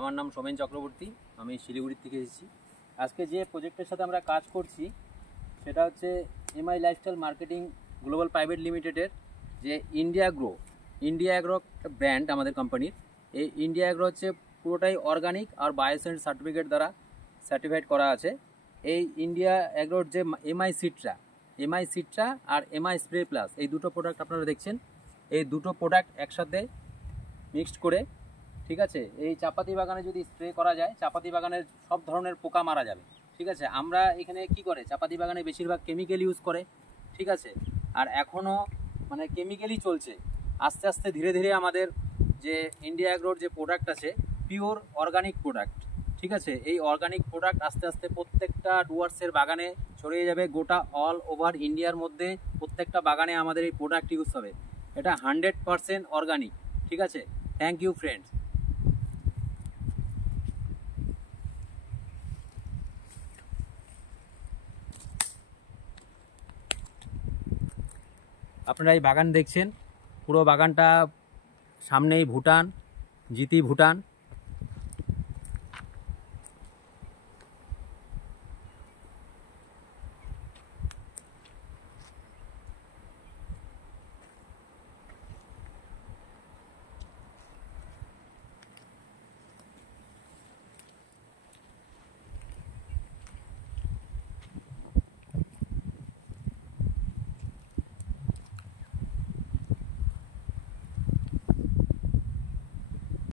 আমার নাম সোমেন চক্রবর্তী, আমি শিলিগুড়ি থেকে এসেছি। আজকে যে প্রজেক্টের সাথে আমরা কাজ করছি সেটা হচ্ছে MI lifestyle marketing global private লিমিটেডের যে ইন্ডিয়া অ্যাগ্রো ব্র্যান্ড আমাদের কোম্পানির। এই ইন্ডিয়া অ্যাগ্রো হচ্ছে পুরোটাই অর্গানিক আর বায়োসেন্ট সার্টিফিকেট দ্বারা সার্টিফাইড করা আছে। এই ইন্ডিয়া অ্যাগ্রোর যে এমআই সিট্রা আর এমআই স্প্রে প্লাস, এই দুটো প্রোডাক্ট আপনারা দেখছেন, এই দুটো প্রোডাক্ট একসাথে মিক্সড করে, ঠিক আছে, এই চাপাতি বাগানে যদি স্প্রে করা যায় চাপাতি বাগানের সব ধরনের পোকা মারা যাবে। ঠিক আছে, আমরা এখানে কি করে, চাপাতি বাগানে বেশিরভাগ কেমিক্যাল ইউজ করে, ঠিক আছে, আর এখনও মানে কেমিক্যালই চলছে। আস্তে আস্তে ধীরে ধীরে আমাদের যে ইন্ডিয়া অ্যাগ্রোর যে প্রোডাক্ট আছে পিওর অর্গানিক প্রোডাক্ট, ঠিক আছে, এই অর্গানিক প্রোডাক্ট আস্তে আস্তে প্রত্যেকটা ডুয়ার্সের বাগানে ছড়িয়ে যাবে। গোটা অল ওভার ইন্ডিয়ার মধ্যে প্রত্যেকটা বাগানে আমাদের এই প্রোডাক্ট ইউজ হবে। এটা 100% অর্গানিক, ঠিক আছে। Thank you friends. আপনারা এই বাগান দেখছেন, পুরো বাগানটা সামনেই ভুটান, জিতি ভুটান,